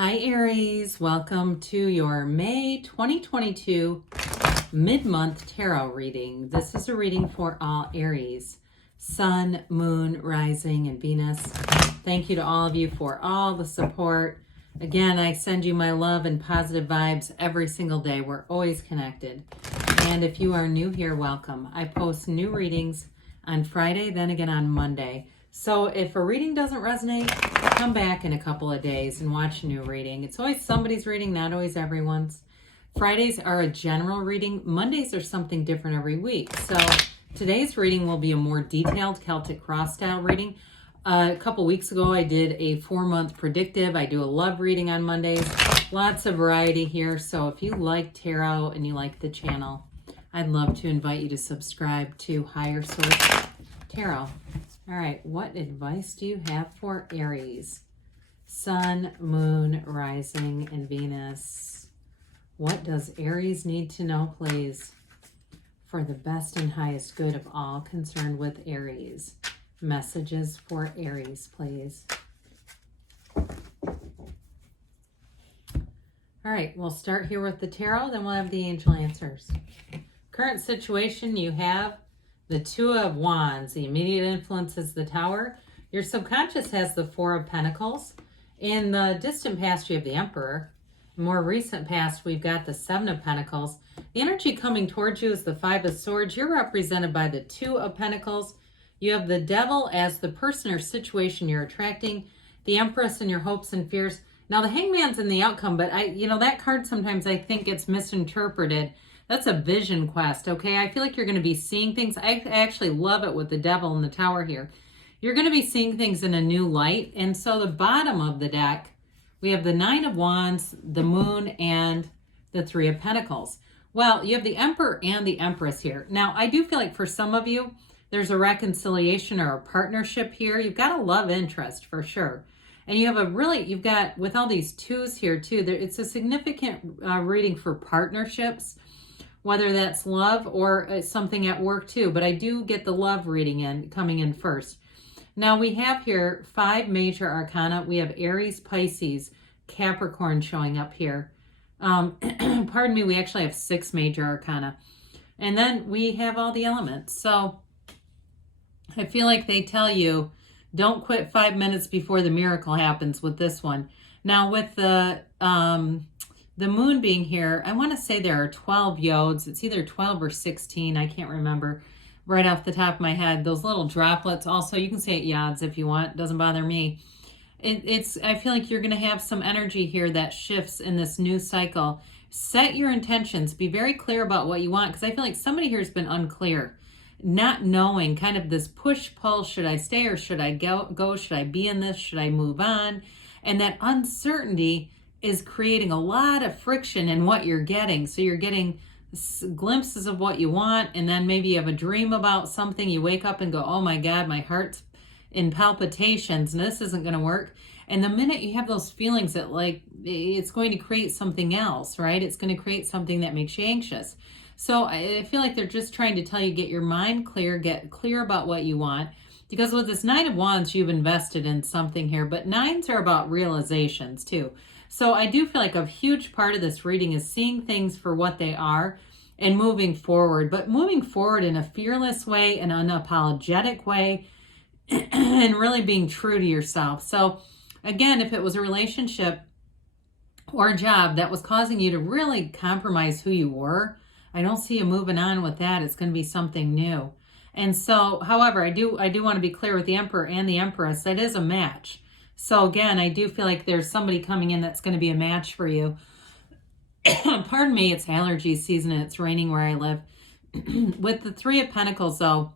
Hi Aries, welcome to your May 2022 mid-month tarot reading. This is a reading for all Aries, Sun, Moon, Rising, and Venus. Thank you to all of you for all the support. Again, I send you my love and positive vibes every single day. We're always connected. And if you are new here, welcome. I post new readings on Friday, then again on Monday. So if a reading doesn't resonate, come back in a couple of days and watch a new reading. It's always somebody's reading, not always everyone's. Fridays are a general reading. Mondays are something different every week. So today's reading will be a more detailed Celtic cross style reading. A couple weeks ago, I did a 4-month predictive. I do a love reading on Mondays. Lots of variety here. So if you like tarot and you like the channel, I'd love to invite you to subscribe to Higher Source Tarot. All right, what advice do you have for Aries? Sun, Moon, Rising, and Venus. What does Aries need to know, please, for the best and highest good of all concerned with Aries? Messages for Aries, please. All right, we'll start here with the tarot, then we'll have the angel answers. Current situation, you have the Two of Wands. The immediate influence is the Tower. Your subconscious has the Four of Pentacles. In the distant past, you have the Emperor. In more recent past, we've got the Seven of Pentacles. The energy coming towards you is the Five of Swords. You're represented by the Two of Pentacles. You have the Devil as the person or situation you're attracting. The Empress and your hopes and fears. Now, the Hangman's in the outcome, but that card sometimes I think gets misinterpreted. That's a vision quest, okay? I feel like you're going to be seeing things. I actually love it with the Devil and the Tower here. You're going to be seeing things in a new light. And so the bottom of the deck, we have the Nine of Wands, the Moon, and the Three of Pentacles. Well, you have the Emperor and the Empress here. Now, I do feel like for some of you, there's a reconciliation or a partnership here. You've got a love interest for sure. And you have you've got, with all these twos here too, it's a significant reading for partnerships, whether that's love or something at work too. But I do get the love reading coming in first. Now we have here 5 major arcana. We have Aries, Pisces, Capricorn showing up here. Pardon me, we actually have 6 major arcana. And then we have all the elements. So I feel like they tell you, don't quit 5 minutes before the miracle happens with this one. Now with the Moon being here, I want to say there are 12 yods. It's either 12 or 16. I can't remember right off the top of my head. Those little droplets. Also, you can say it yods if you want. Doesn't bother me. I feel like you're going to have some energy here that shifts in this new cycle. Set your intentions. Be very clear about what you want, because I feel like somebody here has been unclear. Not knowing, kind of this push-pull. Should I stay or should I go? Should I be in this? Should I move on? And that uncertainty is creating a lot of friction in what you're getting. So you're getting glimpses of what you want, and then maybe you have a dream about something. You wake up and go, oh my God, my heart's in palpitations and this isn't going to work. And the minute you have those feelings that it's going to create something else, right? It's going to create something that makes you anxious. So I feel like they're just trying to tell you, get your mind clear, get clear about what you want. Because with this Nine of Wands, you've invested in something here, but nines are about realizations too. So I do feel like a huge part of this reading is seeing things for what they are and moving forward, but moving forward in a fearless way, an unapologetic way, and really being true to yourself. So again, if it was a relationship or a job that was causing you to really compromise who you were, I don't see you moving on with that. It's going to be something new. And so, however, I do want to be clear with the Emperor and the Empress. That is a match. So again, I do feel like there's somebody coming in that's going to be a match for you. Pardon me, it's allergy season and it's raining where I live. With the Three of Pentacles, though,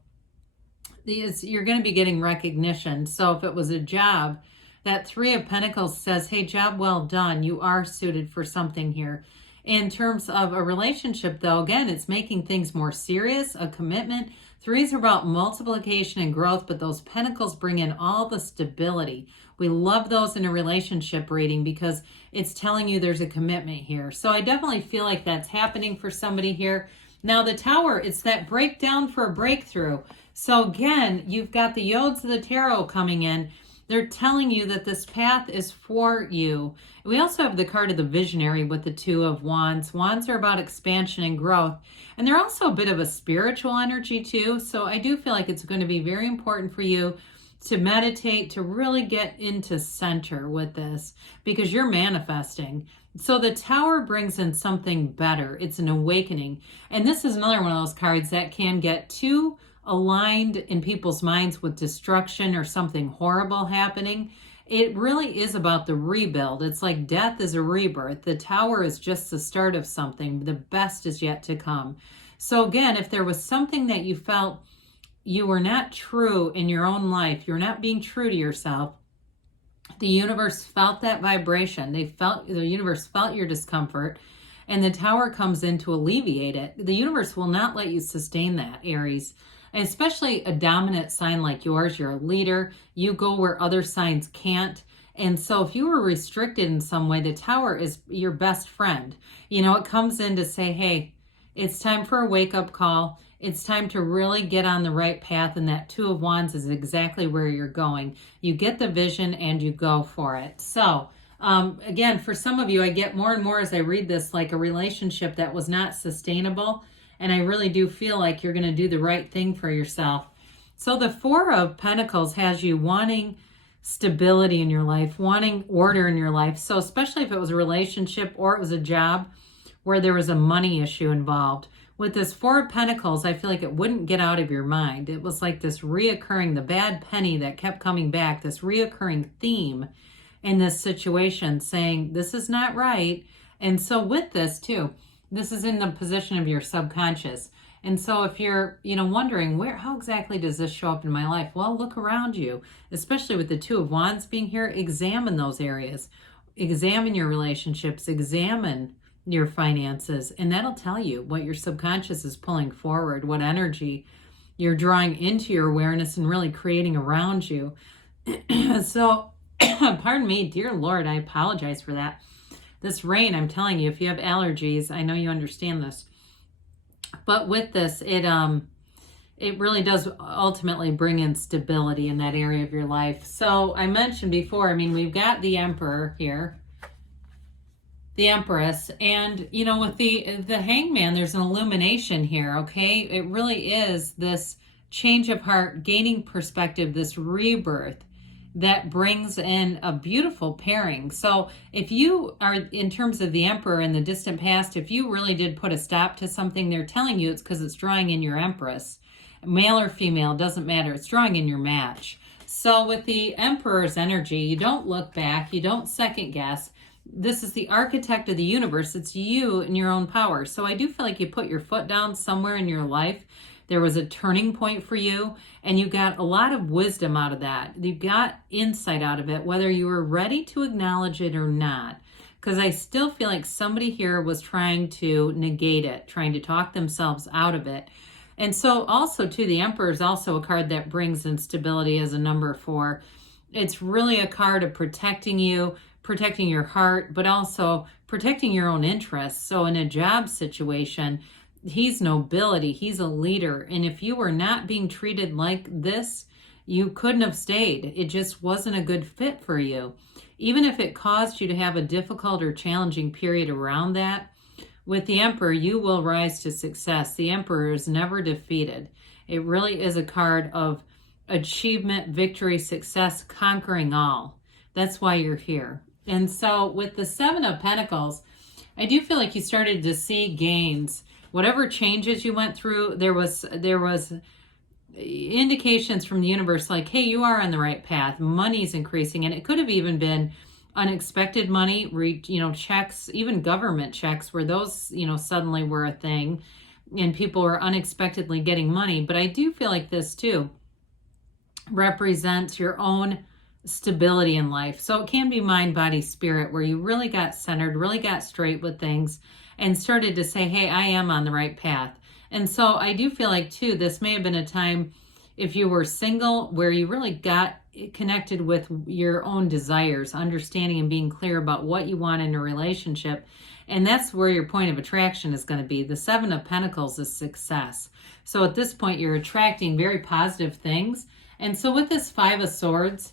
you're going to be getting recognition. So if it was a job, that Three of Pentacles says, hey, job well done. You are suited for something here. In terms of a relationship, though, again, it's making things more serious, a commitment. Threes are about multiplication and growth, but those pentacles bring in all the stability. We love those in a relationship reading because it's telling you there's a commitment here. So I definitely feel like that's happening for somebody here. Now the Tower, it's that breakdown for a breakthrough. So again, you've got the yods of the tarot coming in. They're telling you that this path is for you. We also have the card of the visionary with the Two of Wands. Wands are about expansion and growth. And they're also a bit of a spiritual energy too. So I do feel like it's going to be very important for you to meditate, to really get into center with this, because you're manifesting. So the Tower brings in something better. It's an awakening. And this is another one of those cards that can get too aligned in people's minds with destruction or something horrible happening. It really is about the rebuild. It's like death is a rebirth. The Tower is just the start of something. The best is yet to come. So again, if there was something that you felt you were not true in your own life, you're not being true to yourself, the universe felt that vibration. The universe felt your discomfort, and the Tower comes in to alleviate it. The universe will not let you sustain that, Aries. And especially a dominant sign like yours, you're a leader, you go where other signs can't. And so if you were restricted in some way, the Tower is your best friend. You know, it comes in to say, hey, it's time for a wake-up call. It's time to really get on the right path, and that Two of Wands is exactly where you're going. You get the vision and you go for it. So, again, for some of you, I get more and more as I read this, like a relationship that was not sustainable, and I really do feel like you're going to do the right thing for yourself. So the Four of Pentacles has you wanting stability in your life, wanting order in your life. So especially if it was a relationship or it was a job where there was a money issue involved. With this Four of Pentacles, I feel like it wouldn't get out of your mind. It was like this reoccurring, the bad penny that kept coming back, this reoccurring theme in this situation saying, this is not right. And so with this too, this is in the position of your subconscious. And so if you're, wondering how exactly does this show up in my life? Well, look around you, especially with the Two of Wands being here, examine those areas, examine your relationships, examine your finances, and that'll tell you what your subconscious is pulling forward, what energy you're drawing into your awareness and really creating around you. So, pardon me, dear Lord, I apologize for that. This rain, I'm telling you, if you have allergies, I know you understand this. But with this, it really does ultimately bring in stability in that area of your life. So I mentioned before, we've got the Emperor here, the Empress, and with the Hangman, there's an illumination here. Okay, it really is this change of heart, gaining perspective, this rebirth that brings in a beautiful pairing. So if you are, in terms of the Emperor in the distant past, if you really did put a stop to something, they're telling you it's because it's drawing in your Empress, male or female, doesn't matter, it's drawing in your match. So with the Emperor's energy, you don't look back, you don't second guess. This is the architect of the universe. It's you and your own power. So I do feel like you put your foot down somewhere in your life. There was a turning point for you, and you got a lot of wisdom out of that. You got insight out of it, whether you were ready to acknowledge it or not. Because I still feel like somebody here was trying to negate it, trying to talk themselves out of it. And so also, too, the Emperor is also a card that brings in stability as a number 4. It's really a card of protecting you, protecting your heart, but also protecting your own interests. So in a job situation, he's nobility, he's a leader. And if you were not being treated like this, you couldn't have stayed. It just wasn't a good fit for you. Even if it caused you to have a difficult or challenging period around that, with the Emperor, you will rise to success. The Emperor is never defeated. It really is a card of achievement, victory, success, conquering all. That's why you're here. And so with the Seven of Pentacles, I do feel like you started to see gains. Whatever changes you went through, there was indications from the universe like, hey, you are on the right path. Money's increasing. And it could have even been unexpected money, checks, even government checks where those, suddenly were a thing and people were unexpectedly getting money. But I do feel like this too represents your own stability in life. So it can be mind, body, spirit, where you really got centered, really got straight with things and started to say, hey, I am on the right path. And so I do feel like too, this may have been a time, if you were single, where you really got connected with your own desires, understanding and being clear about what you want in a relationship. And that's where your point of attraction is going to be. The Seven of Pentacles is success. So at this point, you're attracting very positive things. And so with this Five of Swords,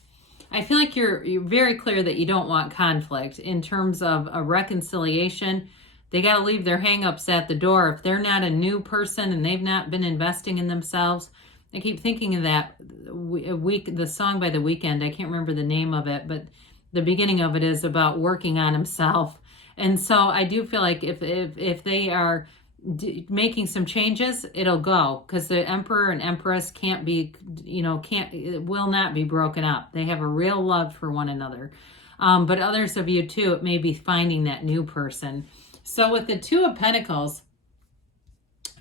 I feel like you're very clear that you don't want conflict in terms of a reconciliation. They got to leave their hangups at the door. If they're not a new person and they've not been investing in themselves, I keep thinking of that the song by The Weeknd. I can't remember the name of it, but the beginning of it is about working on himself. And so I do feel like if they are making some changes, it'll go, because the emperor and empress can't be, it will not be broken up. They have a real love for one another. But others of you too, it may be finding that new person. So with the Two of Pentacles,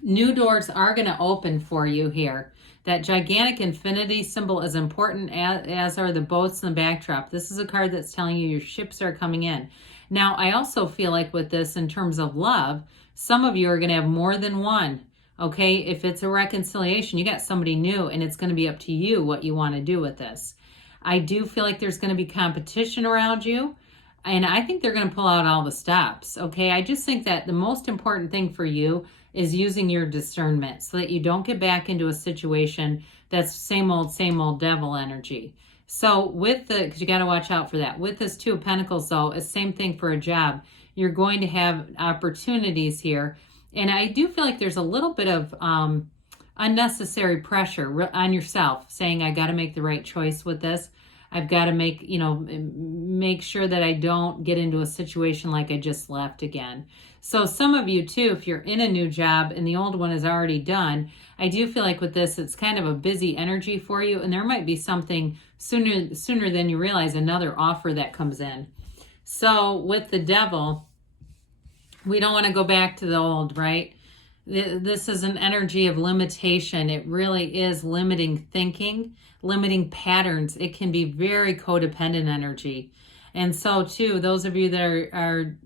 new doors are going to open for you here. That gigantic infinity symbol is important, as are the boats in the backdrop. This is a card that's telling you your ships are coming in. Now, I also feel like with this, in terms of love, some of you are going to have more than one. Okay, if it's a reconciliation, you got somebody new, and it's going to be up to you what you want to do with this. I do feel like there's going to be competition around you, and I think they're going to pull out all the stops. Okay, I just think that the most important thing for you is using your discernment so that you don't get back into a situation that's same old devil energy. So because you got to watch out for that. With this Two of Pentacles, though, it's same thing for a job. You're going to have opportunities here. And I do feel like there's a little bit of unnecessary pressure on yourself, saying, I got to make the right choice with this. I've got to make sure that I don't get into a situation like I just left again. So some of you too, if you're in a new job and the old one is already done, I do feel like with this, it's kind of a busy energy for you. And there might be something sooner than you realize, another offer that comes in. So with the Devil, we don't want to go back to the old, right? This is an energy of limitation. It really is limiting thinking, limiting patterns. It can be very codependent energy. And so too, those of you that are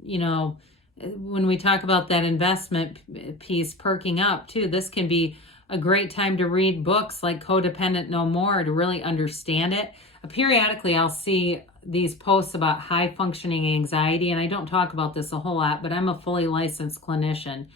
when we talk about that investment piece perking up too, this can be a great time to read books like Codependent No More to really understand it. Periodically, I'll see these posts about high functioning anxiety, and I don't talk about this a whole lot, but I'm a fully licensed clinician.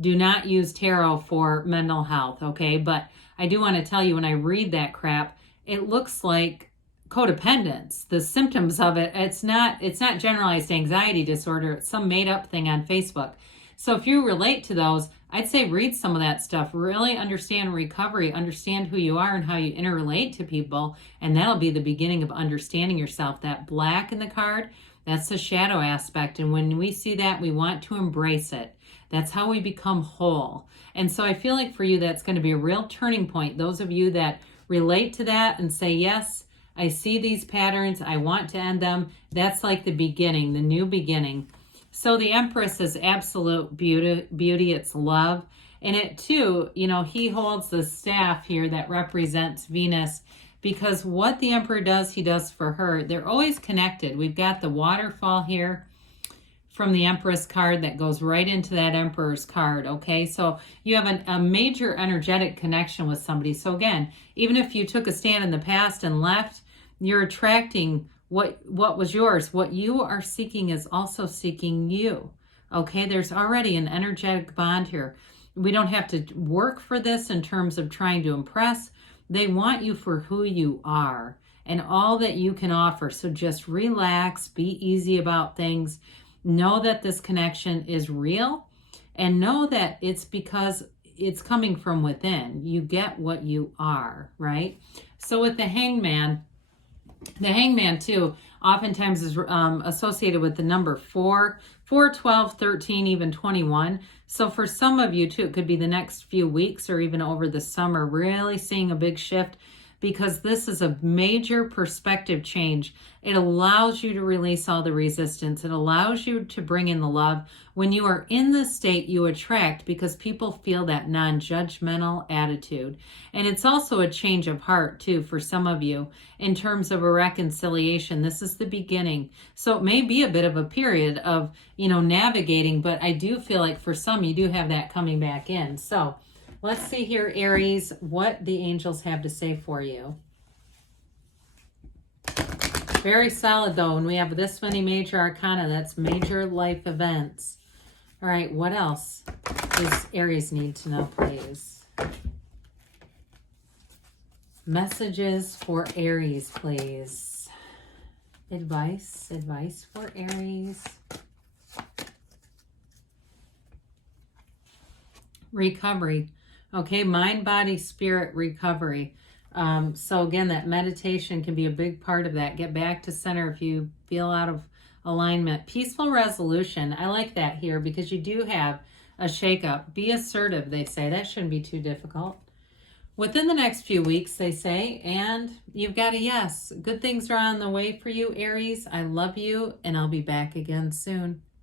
Do not use tarot for mental health, okay? But I do want to tell you, when I read that crap, it looks like codependence. The symptoms of it, it's not generalized anxiety disorder. It's some made up thing on Facebook. So if you relate to those, I'd say read some of that stuff. Really understand recovery, understand who you are and how you interrelate to people, and that'll be the beginning of understanding yourself. That black in the card, that's the shadow aspect, and when we see that, we want to embrace it. That's how we become whole. And so I feel like for you, that's going to be a real turning point. Those of you that relate to that and say, yes, I see these patterns, I want to end them. That's like the beginning, the new beginning. So the Empress is absolute beauty. It's love. And it too, he holds the staff here that represents Venus, because what the Emperor does, he does for her. They're always connected. We've got the waterfall here from the Empress card that goes right into that Emperor's card, okay? So you have a major energetic connection with somebody. So again, even if you took a stand in the past and left, you're attracting what was yours. What you are seeking is also seeking you, okay? There's already an energetic bond here. We don't have to work for this in terms of trying to impress. They want you for who you are and all that you can offer. So just relax, be easy about things. Know that this connection is real, and know that it's because it's coming from within. You get what you are, right? So with the Hangman too, oftentimes is associated with the number 4, 12, 13, even 21. So for some of you too, it could be the next few weeks or even over the summer, really seeing a big shift, because this is a major perspective change. It allows you to release all the resistance. It allows you to bring in the love. When you are in this state, you attract, because people feel that non-judgmental attitude. And it's also a change of heart too for some of you in terms of a reconciliation. This is the beginning. So it may be a bit of a period of, navigating, but I do feel like for some, you do have that coming back in. So let's see here, Aries, what the angels have to say for you. Very solid, though. When we have this many major arcana, that's major life events. All right, what else does Aries need to know, please? Messages for Aries, please. Advice for Aries. Recovery. Okay, mind, body, spirit recovery. So again, that meditation can be a big part of that. Get back to center if you feel out of alignment. Peaceful resolution. I like that here because you do have a shakeup. Be assertive, they say. That shouldn't be too difficult. Within the next few weeks, they say, and you've got a yes. Good things are on the way for you, Aries. I love you, and I'll be back again soon.